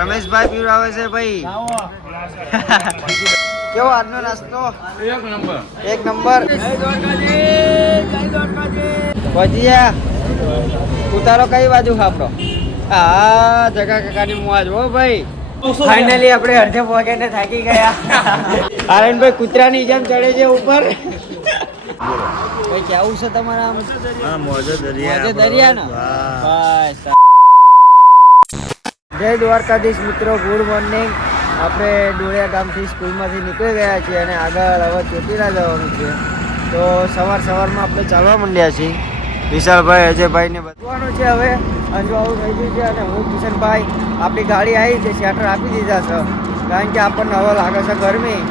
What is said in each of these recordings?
રમેશભાઈ પીવડાવે છે ભાઈ. કેવો આજનો નાસ્તો? એક નંબર. એક નંબર. ભજીયા. ઉતારો કઈ બાજુ આપણો હા જગા કાકાની મોજ હો ભાઈ. ફાઇનલી આપણે અડધે ને થાકી ગયા. આરણભાઈ કૂતરાની જેમ ચડે છે ઉપર. ભાઈ કેવું છે તમારા આમ? હા મોજો મોજે દરિયા ને બસ. જય દ્વારકાધીશ મિત્રો ગુડ મોર્નિંગ આપણે ડોળિયા ગામથી સ્કૂલમાંથી નીકળી ગયા છીએ અને આગળ હવે ચોટીલા જવાનું છે. તો સવાર સવારમાં આપણે ચાલવા માંડ્યા છીએ. વિશાલભાઈ અજયભાઈને બતાવવાનું છે હવે. અંજુ આવું થઈ ગયું છે અને હું, કિશનભાઈ, આપણી ગાડી આવી છે શેટર આપી દીધા છે. કારણ કે આપણને હવે લાગે છે ગરમી.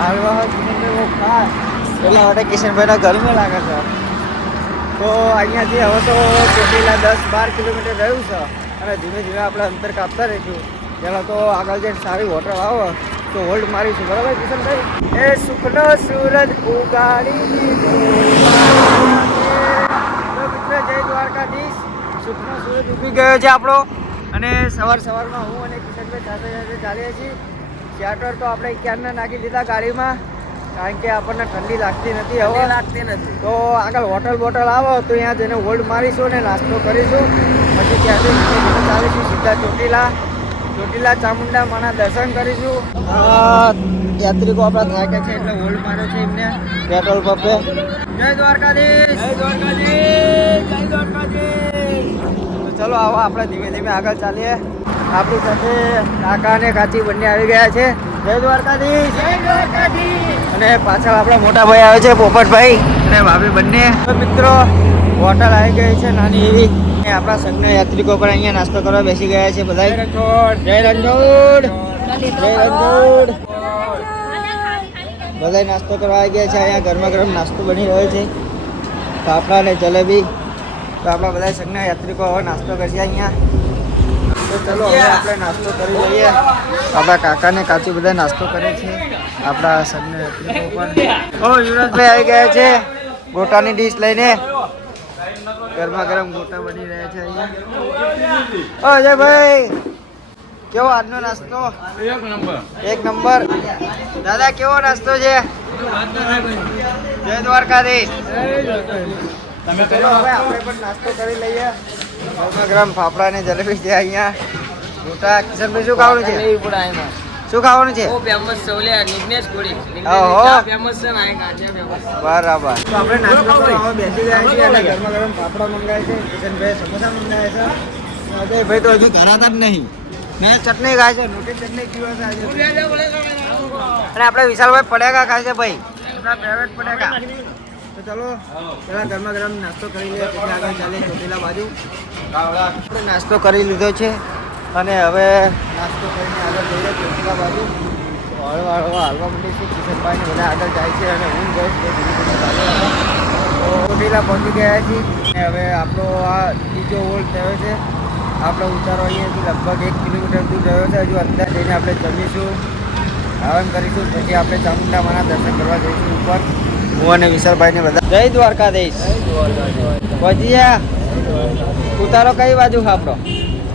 હાલવા કિશનભાઈ બહુ ખાસ. એટલા માટે કિશનભાઈને ગરમી લાગે છે. તો અહીંયાથી હવે તો ચોટીલા દસ બાર કિલોમીટર રહ્યું છે. અને ધીમે ધીમે આપણે અંતર કાપતા રહીશું. પહેલાં તો આગળ જઈને સારી હોટલ આવે તો હોલ્ડ મારીશું. બરાબર કિશનભાઈ? એ સુખનો સૂરજ ઉગાડી દીધો. મિત્ર જય દ્વારકાધીશ. સુખનો સૂરજ ઉગી ગયો છે આપણો. અને સવાર સવારમાં હું અને કિશનભાઈ સાથે સાથે ચાલીએ છીએ. શેટર તો આપણે ક્યારના નાખી દીધા ગાડીમાં? કારણ કે આપણને ઠંડી લાગતી નથી હવે. લાગતી નથી. તો આગળ હોટલ બોટલ આવો. તો ત્યાં જઈને હોલ્ડ મારીશું ને નાસ્તો કરીશું. પછી ત્યાંથી ચાલીશું સીધા ચોટીલા. ચોટીલા ચામુંડા માના દર્શન કરીશું. યાત્રિકો આપણા થાકે છે એટલે હોલ્ડ માર્યો છે એમને. પેટ્રોલ પંપે. જય દ્વારકાધીશ. જય દ્વારકાધીશ. જય દ્વારકાધીશ. તો ચલો આવો આપણે ધીમે ધીમે આગળ ચાલીએ. આપણી સાથે કાકા અને કાચી બંને આવી ગયા છે. જય દ્વારકાધીશ. જય દ્વારકાધીશ. અને પાછળ આપણા મોટા ભાઈ આવે છે પોપટભાઈ અને ભાભી બંને. મિત્રો હોટલ આવી ગઈ છે નાની એવી. અને આપણા સંઘના યાત્રિકો પણ અહીંયા નાસ્તો કરવા બેસી ગયા છે બધા જય રણછોડ જય રણછોડ બધા નાસ્તો કરવા આવી ગયા છે. અહીંયા ગરમા ગરમ નાસ્તો બની રહ્યો છે. ફાફડા અને જલેબી. તો આપણા બધા સંઘના યાત્રિકો હવે નાસ્તો કરશે અહીંયા. તો ચલો હવે આપણે નાસ્તો કરી લઈએ. આપણા કાકા ને કાચી બધા નાસ્તો કરે છે. આપણા સંઘના યાત્રિકો પણ. ઓ યુવરાજભાઈ આવી ગયા છે. ગોટાની ડીશ લઈને. ગરમા ગરમ ગોટા બની રહ્યા છે અહીંયા. અજય અજયભાઈ કેવો આજનો નાસ્તો? એક નંબર. એક નંબર. દાદા કેવો નાસ્તો છે? જય દ્વારકાધીશ. તમે ચલો હવે આપણે પણ નાસ્તો કરી લઈએ. ગરમા ગરમ ફાફડા ને જલેબી છે અહીંયા. મોટા કિશનભાઈ શું ખાવાનું છે? શું ખાવાનું છે. બરાબર. તો આપણે બેસી ગયા છીએ અને ગરમા ગરમ પાપડા મંગાય છે કિશનભાઈ સમોસા મંગાય છે. અજયભાઈ તો હજુ ધરાતા જ નહીં. ને ચટણી ખાય છે. મોટી ચટણી પીવા છે અને આપણે વિશાલભાઈ પડાકા ખાય છે ભાઈ. આપણા પ્રાઇવેટ પડાકા તો ચલો પેલા ગરમા ગરમ નાસ્તો કરી લઈએ આગળ ચાલે ચોટીલા બાજુ. આપણે નાસ્તો કરી લીધો છે. અને હવે નાસ્તો કરીને આગળ જઈએ ચોટીલા બાજુ. હળવા હળવા હાલવા માંડીશું. કિશનભાઈ કિશનભાઈને બધા આગળ જાય છે અને હું જઈશ છું. ધીરે ધીરે ચાલુ તો ચોટીલા પહોંચી ગયા છીએ. અને હવે આપણો આ બીજો હોલ્ડ થયો છે. આપણો ઉતારો અહીંયાથી લગભગ એક કિલોમીટર દૂર રહ્યો છે. હજુ અંદર જઈને આપણે જમીશું હવન કરીશું. પછી આપણે ચામુંડા માના દર્શન કરવા જઈશું ઉપર. હું અને વિશાલભાઈ ને બધા જય દ્વારકાધીશ. ભજીયા. ઉતારો કઈ બાજુ આપણો?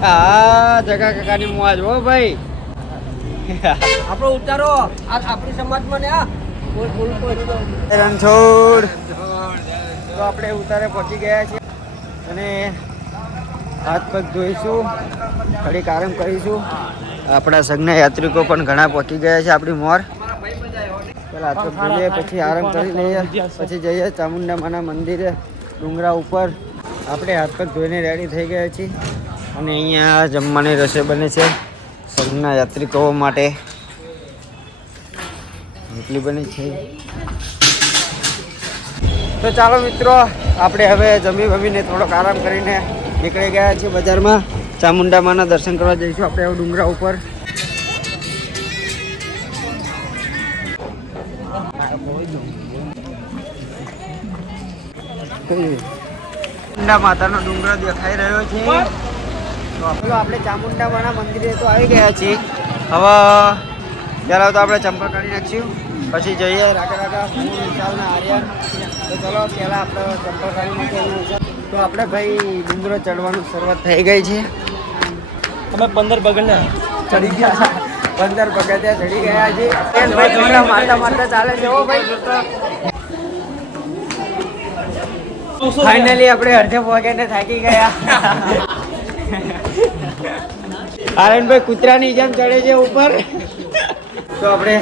હા જગા કાકાની મોજ હો ભાઈ. આપણો ઉતારો. આપણી સમાજમાં ને આ રણછોડ. તો આપણે ઉતારે પહોંચી ગયા છીએ અને હાથ પગ ધોઈશું ઘડીક આરામ કરીશું. આપણા સંઘના યાત્રિકો પણ ઘણા પહોંચી ગયા છે આપણી મોર. પેલા હાથ પગ ધોઈએ પછી આરામ કરી લઈએ પછી જઈએ ચામુંડા માના મંદિરે ડુંગરા ઉપર. આપણે હાથ પગ ધોઈને રેડી થઈ ગયા છીએ. અને અહીંયા જમવાની રસોઈ બને છે સંઘના યાત્રિકો માટે. રોટલી બની છે. તો ચાલો મિત્રો, આપણે હવે જમી વમીને થોડોક આરામ કરીને નીકળી ગયા છીએ બજારમાં. ચામુંડા માના દર્શન કરવા જઈશું આપણે હવે ડુંગરા ઉપર. ચામુંડા માતાનો ડુંગરો દેખાઈ રહ્યો છે. તો આપણે ચામુંડામાના મંદિરે તો આવી ગયા છીએ. હવે પહેલાં તો આપણે કાઢી નાખીશું. પછી જઈએ રાકા રાકા વિશાલના આર્યન. તો ચલો પહેલાં આપણે ચંપલ કાઢી નાખીએ. તો આપણે ભાઈ ડુંગરો ચડવાનું શરૂઆત થઈ ગઈ છે. અમે પંદર બગડના. ચડી ગયા પંદર પગથિયા ચડી ગયા છે ભાઈ મારતા મારતા ચાલે છે ભાઈ? ફાઇનલી આપણે અડધે પહોંચીને થાકી ગયા. આરણભાઈ કૂતરાની જેમ ચડે છે ઉપર. તો આપણે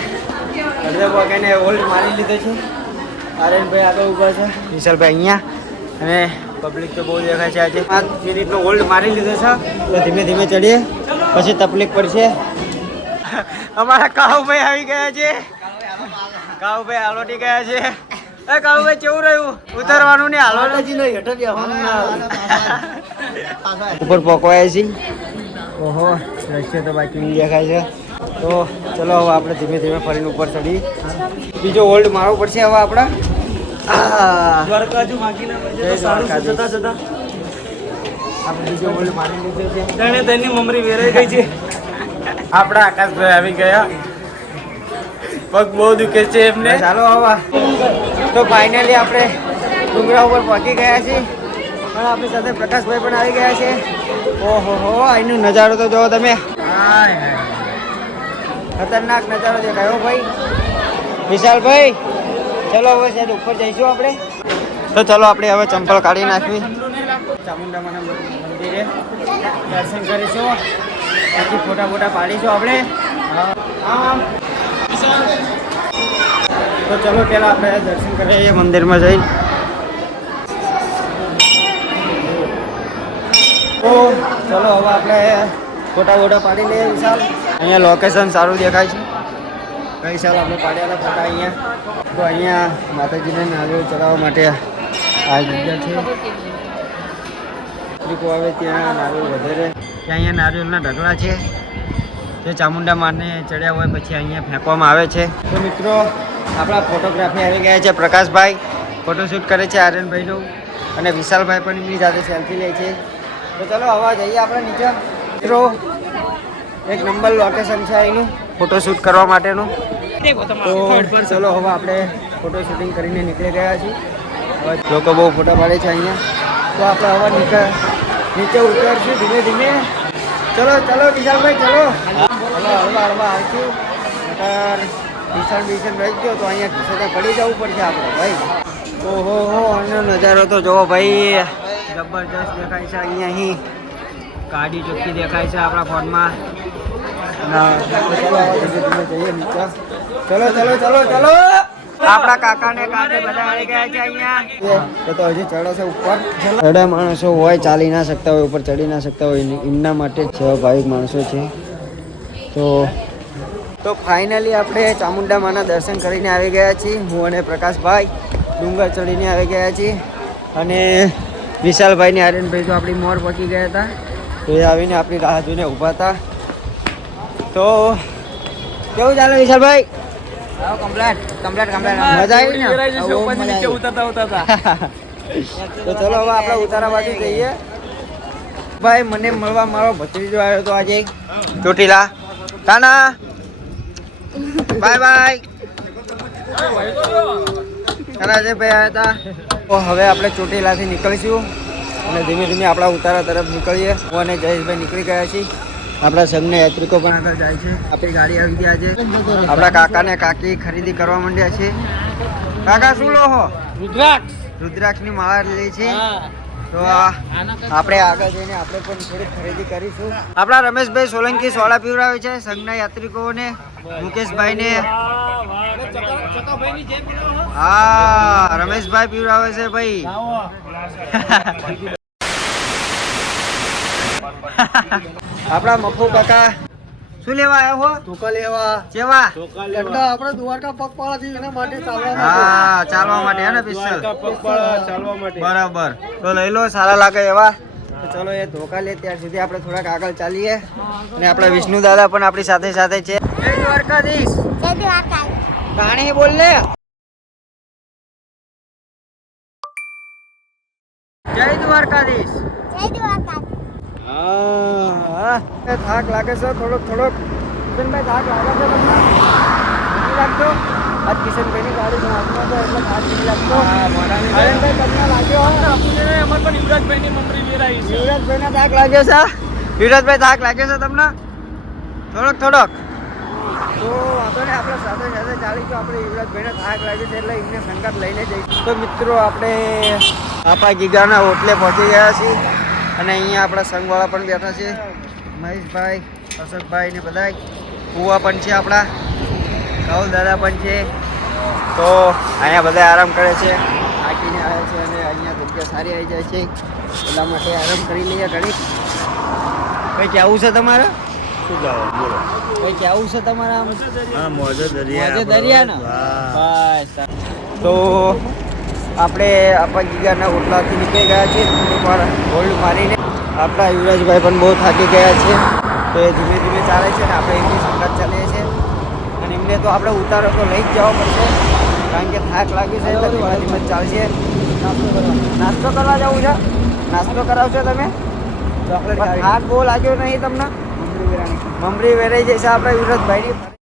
અડધા વાગ્યાને હોલ્ડ મારી લીધો છે. આરણભાઈ આગળ ઊભા છે. વિશાલભાઈ અહીંયા. અને પબ્લિક તો બહુ દેખાય છે આજે. પાંચ મિનિટનો હોલ્ડ મારી લીધો છે. તો ધીમે ધીમે ચડીએ. પછી તકલીફ પડશે. અમારા કાઉભાઈ આવી ગયા છે. કાઉભાઈ આલોટી ગયા છે. એ કાઉભાઈ કેવું રહ્યું? ઉતરવાનું ને હાલવાનું ઉપર પકવાય છે. ઓહો દ્રશ્ય તો બાકી દેખાય છે. તો ચલો હવે આપણે ધીમે ધીમે ફરીને ઉપર ચડી. બીજો હોલ્ડ મારવો પડશે હવે આપણે. આપણા આકાશભાઈ આવી ગયા. પગ બહુ દુખે છે એમને. ચાલો હવે. તો ફાઇનલી આપણે ડુંગરા ઉપર પહોંચી ગયા છીએ. અને આપણી સાથે પ્રકાશભાઈ પણ આવી ગયા છે. ઓહો હો અહીંનો નજારો તો જોવો તમે. ખતરનાક નજારો દેખાયો ભાઈ. વિશાલભાઈ ચલો હવે સાહેબ ઉપર જઈશું આપણે. તો ચલો આપણે હવે ચંપલ કાઢી નાખવી. ચામુંડામાના મંદિરે દર્શન કરીશું. પછી ફોટા ફોટા પાડીશું આપણે. તો ચલો પહેલાં આપણે દર્શન કરીએ. મંદિરમાં જઈ તો ચલો, હવે આપણે ફોટા ફોટા પાડી લઈએ વિશાલ. અહીંયા લોકેશન સારું દેખાય છે. કઈ સાલ આપણે પાડેલા ફોટા અહીંયા? તો અહીંયા માતાજીને નારિયેળ ચડાવવા માટે આ જગ્યા છે. આવે ત્યાં નારિયેળ વધારે. ત્યાં અહીંયા નારિયેળના ઢગલા છે. જે ચામુંડા માને ચડ્યા હોય પછી અહીંયા ફેંકવામાં આવે છે. તો મિત્રો, આપણા ફોટોગ્રાફી આવી ગયા છે પ્રકાશભાઈ. ફોટોશૂટ કરે છે આર્યનભાઈનું. અને વિશાલભાઈ પણ એમની સાથે સેલ્ફી લે છે. તો ચલો હવે જઈએ આપણે નીચે. મિત્રો એક નંબર લોકેશન છે અહીંનું ફોટોશૂટ કરવા માટેનું. તો ચલો હવે આપણે ફોટો શૂટિંગ કરીને નીકળી ગયા છીએ. લોકો બહુ ફોટા પાડે છે અહીંયા. તો આપણે હવે નીચે નીચે ઉતરશું ધીમે ધીમે. ચલો ચલો વિશાલભાઈ ચલો. હળવા હળવા હળવા આવશું. નકર વિશાલ વિશાલ રહી ગયો તો અહીંયા ખિસ્સામાં પડી જવું પડશે આપણે ભાઈ. ઓહો હો આનો નજારો તો જોવો ભાઈ. જબરજસ્ત દેખાય છે અહીંયા અહીં ગાડી ચોખ્ખી દેખાય છે આપણા ફોનમાં. ચલો ચલો ચલો ચલો. આપણા કાકા ને કાકે બધા આવી ગયા છે અહીંયા. તો હજી ચડે છે ઉપર. ચડે માણસો હોય ચાલી ના શકતા હોય ઉપર ચડી ના શકતા હોય. એમના માટે સ્વાભાવિક માણસો છે. તો તો ફાઇનલી આપણે ચામુંડા માના દર્શન કરીને આવી ગયા છીએ. હું અને પ્રકાશભાઈ ડુંગર ચડીને આવી ગયા છીએ. અને વિશાલભાઈ ને આર્યનભાઈ તો આપણી મોર પહોંચી ગયા હતા. તો એ આવીને આપણી રાહ જોઈને ઊભા હતા. તો કેવું ચાલે વિશાલભાઈ? કમ્પ્લેટ કમ્પ્લેટ કમ્પ્લેટ મજા આવી ને? નીચે ઉતરતા ઉતરતા તો ચલો હવે આપણે ઉતારા બાજુ જઈએ. ભાઈ મને મળવા મારો ભત્રીજો આવ્યો તો આજે. ચોટીલા. તાના બાય બાય. તાના ભાઈ આવ્યા હતા. તો હવે આપણે ચોટીલાથી નીકળીશું અને ધીમે ધીમે આપણા ઉતારા તરફ નીકળીએ. હું અને જયેશભાઈ નીકળી ગયા છીએ. આપણા સંઘના યાત્રિકો પણ આગળ જાય છે. આપણી ગાડી આવી ગયા છે. આપણા કાકા ને કાકી ખરીદી કરવા માંડ્યા છે. કાકા શું લો હો? રુદ્રાક્ષ. રુદ્રાક્ષની માળા લે છે. તો આપણે આગળ જઈને આપણે પણ થોડી ખરીદી કરીશું. આપણા રમેશભાઈ સોલંકી સોડા પીવડાવે છે સંઘના યાત્રિકોને. મુકેશભાઈને હા. રમેશભાઈ પીવડાવે છે ભાઈ. આપણા મફુ કાકા. શું લેવા આવ્યો હો? ટોકા લેવા. જેવા? એટલે આપણે દ્વારકા પગપાળા થી એના માટે ચાલવા હા ચાલવા માટે હે ને પિસ્તલ ચાલવા માટે. બરાબર. તો લઈ લો સારા લાગે એવા. તો ચલો એ ધોકા લે ત્યાર સુધી આપણે થોડાક આગળ ચાલીએ. અને આપણા વિષ્ણુ દાદા પણ આપણી સાથે સાથે છે. જય દ્વારકાધીશ. જય કાણી બોલ. લે જય દ્વારકાધીશ. જય દ્વારકા હા થાક લાગે છે થોડોક થોડોક. કિશનભાઈ થાક લાગે છે તમને? નથી લાગતો આજ કિશનભાઈની ગાડી હાથમાં છે એટલે થાક નથી લાગતો તમને લાગ્યો હોય? અમાર પણ યુવરાજભાઈ ની મમરી વેરાઈ છે. યુવરાજભાઈને થાક લાગ્યો છે? યુવરાજભાઈ થાક લાગ્યો છે તમને? થોડોક થોડોક. તો વાંધો ને આપણે સાથે સાથે ચાલી ગયો. આપણે યુવરાજભાઈને થાક લાગે છે એટલે એમને સંગાત લઈને જઈશું તો મિત્રો, આપણે આપા ગીગાના હોટલે પહોંચી ગયા છીએ અને અહીંયા આપણા સંઘવાળા પણ બેઠા છે. મહેશભાઈ, અશોકભાઈ ને બધા કુવા પણ છે આપણા. કૌલ દાદા પણ છે. તો અહીંયા બધા આરામ કરે છે. થાકીને આવે છે અને અહીંયા જગ્યા સારી આવી જાય છે. એટલા માટે આરામ કરી લઈએ ઘણી કંઈ કહેવું છે તમારે? શું ગાવ બોલો. કોઈ કેવું છે તમારા આમ? મોજે દરિયા મોજે દરિયાના? બસ તો આપણે આપણા ગીગાના ઓટલાથી નીકળી ગયા છીએ. થોડીક વાર હોલ્ડ મારીને આપણા યુવરાજભાઈ પણ બહુ થાકી ગયા છે. તો એ ધીમે ધીમે ચાલે છે ને આપણે એમની સંગત ચાલીએ છીએ. અને એમને તો આપણે ઉતારો તો લઈ જ જવો પડશે. કારણ કે થાક લાગ્યું છે એટલે ધીમે ધીમે જ ચાલશે. નાસ્તો કરવા. જવું છે? નાસ્તો કરાવશો તમે? ચોકલેટ થાક બહુ લાગ્યો નહીં તમને? મમરી વેરાઈ જશે આપણા યુવરાજભાઈની